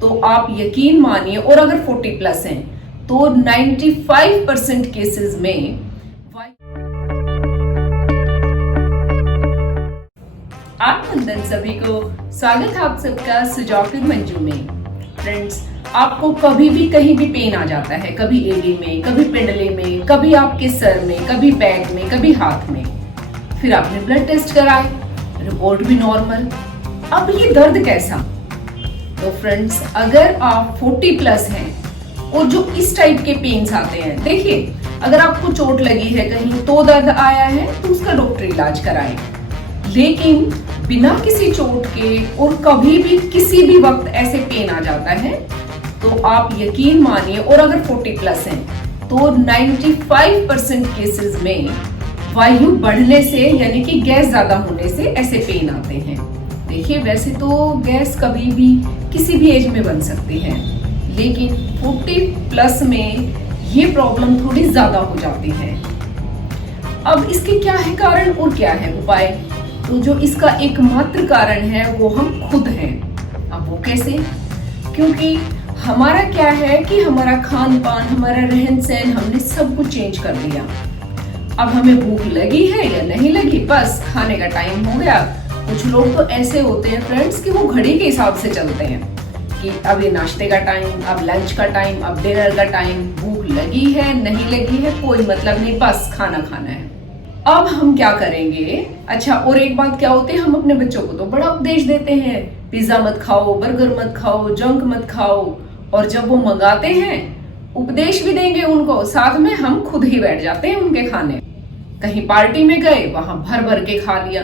तो आप यकीन मानिए, और अगर 40 प्लस हैं तो 95% केसेस में आत्मवंदन। सभी को स्वागत है आप सबका सुजाकिर मंजू में। फ्रेंड्स, आपको कभी भी कहीं भी पेन आ जाता है, कभी एड़ी में, कभी पिंडली में, कभी आपके सर में, कभी बैक में, कभी हाथ में। फिर आपने ब्लड टेस्ट कराए, रिपोर्ट भी नॉर्मल। अब ये दर्द कैसा? तो फ्रेंड्स, अगर आप 40 प्लस हैं और जो इस टाइप के पेन्स आते हैं, देखिए अगर आपको चोट लगी है कहीं तो दर्द आया है तो उसका डॉक्टर इलाज कराएं। लेकिन बिना किसी चोट के और कभी भी किसी भी वक्त ऐसे पेन आ जाता है तो आप यकीन मानिए, और अगर 40 प्लस हैं तो 95% केसेस में वायु बढ़ने से यानी कि गैस ज्यादा होने से ऐसे पेन आते हैं। देखिए वैसे तो गैस कभी भी किसी भी एज में बन सकती है, लेकिन 40 प्लस में ये प्रॉब्लम थोड़ी ज्यादा हो जाती है। अब इसके क्या है कारण और क्या है उपाय? तो जो इसका एकमात्र कारण है वो हम खुद हैं। अब वो कैसे? क्योंकि हमारा क्या है कि हमारा खान पान, हमारा रहन सहन, हमने सब कुछ चेंज कर दिया। अब हमें भूख लगी है या नहीं लगी, बस खाने का टाइम हो गया। कुछ लोग तो ऐसे होते हैं फ्रेंड्स कि वो घड़ी के हिसाब से चलते हैं कि अब ये नाश्ते का टाइम, अब लंच का टाइम, अब डिनर का टाइम। भूख लगी है नहीं लगी है कोई मतलब नहीं, बस खाना खाना है। अब हम क्या करेंगे? अच्छा, और एक बात क्या होती है, हम अपने बच्चों को तो बड़ा उपदेश देते हैं, पिज्जा मत खाओ, बर्गर मत खाओ, जंक मत खाओ। और जब वो मंगाते हैं, उपदेश भी देंगे उनको, साथ में हम खुद ही बैठ जाते हैं उनके खाने। कहीं पार्टी में गए, वहां भर भर के खा लिया,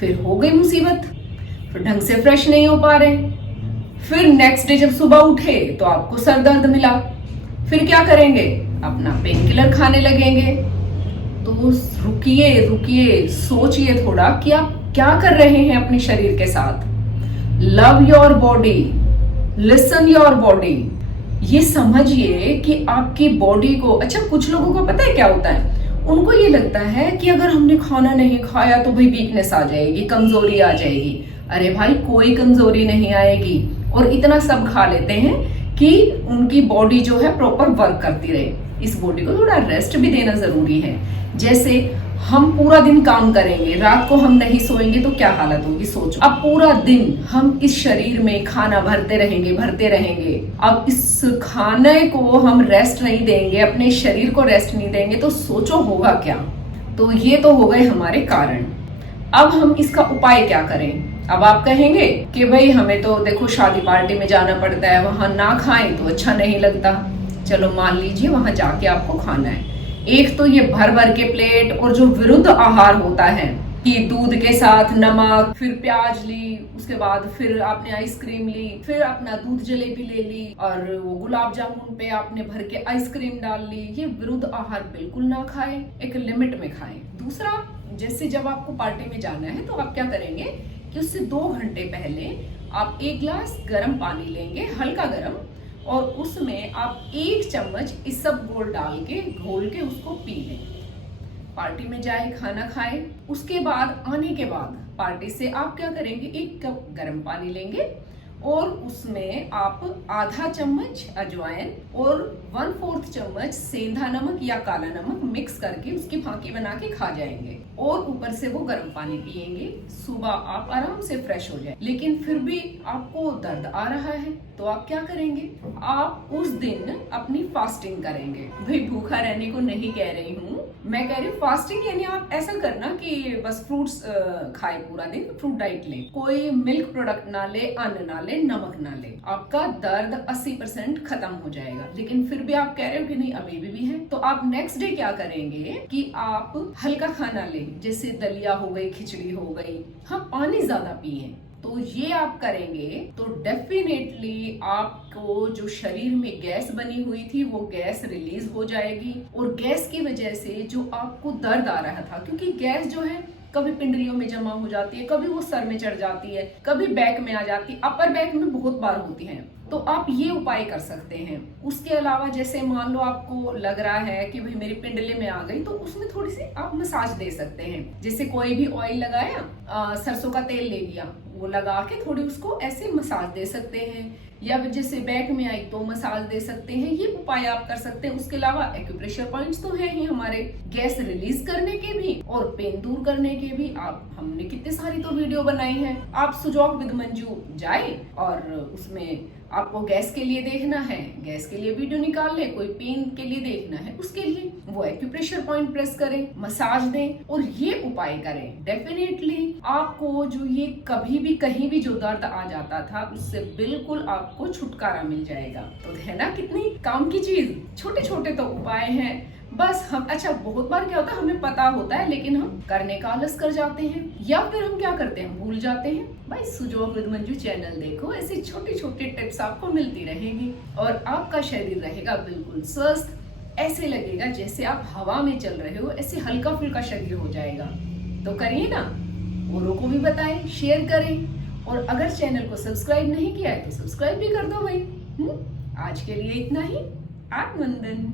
फिर हो गई मुसीबत, फिर ढंग से फ्रेश नहीं हो पा रहे। फिर नेक्स्ट डे जब सुबह उठे तो आपको सर दर्द मिला, फिर क्या करेंगे? अपना पेन किलर खाने लगेंगे। तो रुकिए रुकिए, सोचिए थोड़ा कि आप क्या कर रहे हैं अपने शरीर के साथ। Love your body, listen your body. ये समझिए कि आपकी बॉडी को, अच्छा कुछ लोगों को पता है क्या होता है, उनको ये लगता है कि अगर हमने खाना नहीं खाया तो भाई वीकनेस आ जाएगी, कमजोरी आ जाएगी। अरे भाई, कोई कमजोरी नहीं आएगी। और इतना सब खा लेते हैं कि उनकी बॉडी जो है प्रॉपर वर्क करती रहे। इस बॉडी को थोड़ा रेस्ट भी देना जरूरी है। जैसे हम पूरा दिन काम करेंगे, रात को हम नहीं सोएंगे तो क्या हालत होगी, सोचो। अब पूरा दिन हम इस शरीर में खाना भरते रहेंगे। अब इस खाने को हम रेस्ट नहीं देंगे, अपने शरीर को रेस्ट नहीं देंगे, तो सोचो होगा क्या। तो ये तो हो गए हमारे कारण। अब हम इसका उपाय क्या करें? अब आप कहेंगे कि भाई हमें तो देखो शादी पार्टी में जाना पड़ता है, वहां ना खाएं तो अच्छा नहीं लगता। चलो मान लीजिए वहां जाके आपको खाना है। एक तो ये भर भर के प्लेट और जो विरुद्ध आहार होता है कि दूध के साथ नमक, फिर प्याज ली, उसके बाद फिर आपने आइसक्रीम ली, फिर अपना दूध जलेबी ले ली, और वो गुलाब जामुन पे आपने भर के आइसक्रीम डाल ली। ये विरुद्ध आहार बिल्कुल ना खाएं, एक लिमिट में खाएं। दूसरा, जैसे जब आपको पार्टी में जाना है तो आप क्या करेंगे कि उससे 2 घंटे पहले आप 1 गिलास गर्म पानी लेंगे, हल्का गर्म, और उसमें आप 1 चम्मच इसबगोल डाल के घोल के उसको पी लें। पार्टी में जाए, खाना खाए, उसके बाद आने के बाद पार्टी से आप क्या करेंगे, 1 कप गर्म पानी लेंगे और उसमें आप आधा चम्मच अजवाइन और 1/4 चम्मच सेंधा नमक या काला नमक मिक्स करके उसकी फांकी बना के खा जाएंगे, और ऊपर से वो गर्म पानी पिएंगे। सुबह आप आराम से फ्रेश हो जाए। लेकिन फिर भी आपको दर्द आ रहा है तो आप क्या करेंगे? आप उस दिन अपनी फास्टिंग करेंगे। भाई भूखा रहने को नहीं कह रही हूँ, मैं कह रही हूँ फास्टिंग, यानी आप ऐसा करना कि बस फ्रूट्स खाए, पूरा दिन फ्रूट डाइट लें, कोई मिल्क प्रोडक्ट ना ले, अन्न ना ले, नमक ना ले। आपका दर्द 80% खत्म हो जाएगा। लेकिन फिर भी आप कह रहे हो कि नहीं अभी भी है, तो आप नेक्स्ट डे क्या करेंगे कि आप हल्का खाना लें, जैसे दलिया हो गई, खिचड़ी हो गई, हाँ पानी ज्यादा पिए। तो ये आप करेंगे तो डेफिनेटली आपको जो शरीर में गैस बनी हुई थी वो गैस रिलीज हो जाएगी, और गैस की वजह से जो आपको दर्द आ रहा था, क्योंकि गैस जो है कभी पिंडलियों में जमा हो जाती है, कभी वो सर में चढ़ जाती है, कभी बैक में आ जाती है, अपर बैक में बहुत बार होती है। तो आप ये उपाय कर सकते हैं। उसके अलावा जैसे मान लो आपको लग रहा है कि भाई मेरी पिंडली में आ गई, तो उसमें थोड़ी सी आप मसाज दे सकते हैं। जैसे कोई भी ऑयल लगाया, सरसों का तेल ले लिया, वो लगा के थोड़ी उसको ऐसे मसाज दे सकते हैं, या जैसे बैक में आई तो मसाज दे सकते हैं। ये उपाय आप कर सकते हैं। उसके अलावा एक्यूप्रेशर पॉइंट्स तो है ही हमारे, गैस रिलीज करने के भी और पेन दूर करने के भी। आप हमने कितने सारी तो वीडियो बनाई है। आप सुजॉक विद मंजू जाए और उसमें आपको गैस के लिए देखना है, गैस के लिए वीडियो निकाल ले, कोई पेन के लिए देखना है, उसके लिए वो एक्यूप्रेशर पॉइंट प्रेस करें, मसाज दें और ये उपाय करें। डेफिनेटली आपको जो ये कभी भी कहीं भी जो दर्द आ जाता था उससे बिल्कुल आपको छुटकारा मिल जाएगा। तो है ना कितनी काम की चीज। छोटे छोटे तो उपाय हैं, बस हम अच्छा बहुत बार क्या होता है हमें पता होता है लेकिन हम करने का आलस कर जाते हैं, या फिर हम क्या करते हैं भूल जाते हैं। भाई सुजॉक विद मंजू चैनल देखो, ऐसी छोटी छोटी टिप्स आपको मिलती रहेगी और आपका शरीर रहेगा बिल्कुल स्वस्थ। ऐसे लगेगा जैसे आप हवा में चल रहे हो, ऐसे हल्का फुल्का शरीर हो जाएगा। तो करिए ना, औरों को भी बताएं, शेयर करें और अगर चैनल को सब्सक्राइब नहीं किया है तो सब्सक्राइब भी कर दो भाई। आज के लिए इतना ही। आत्मवंदन।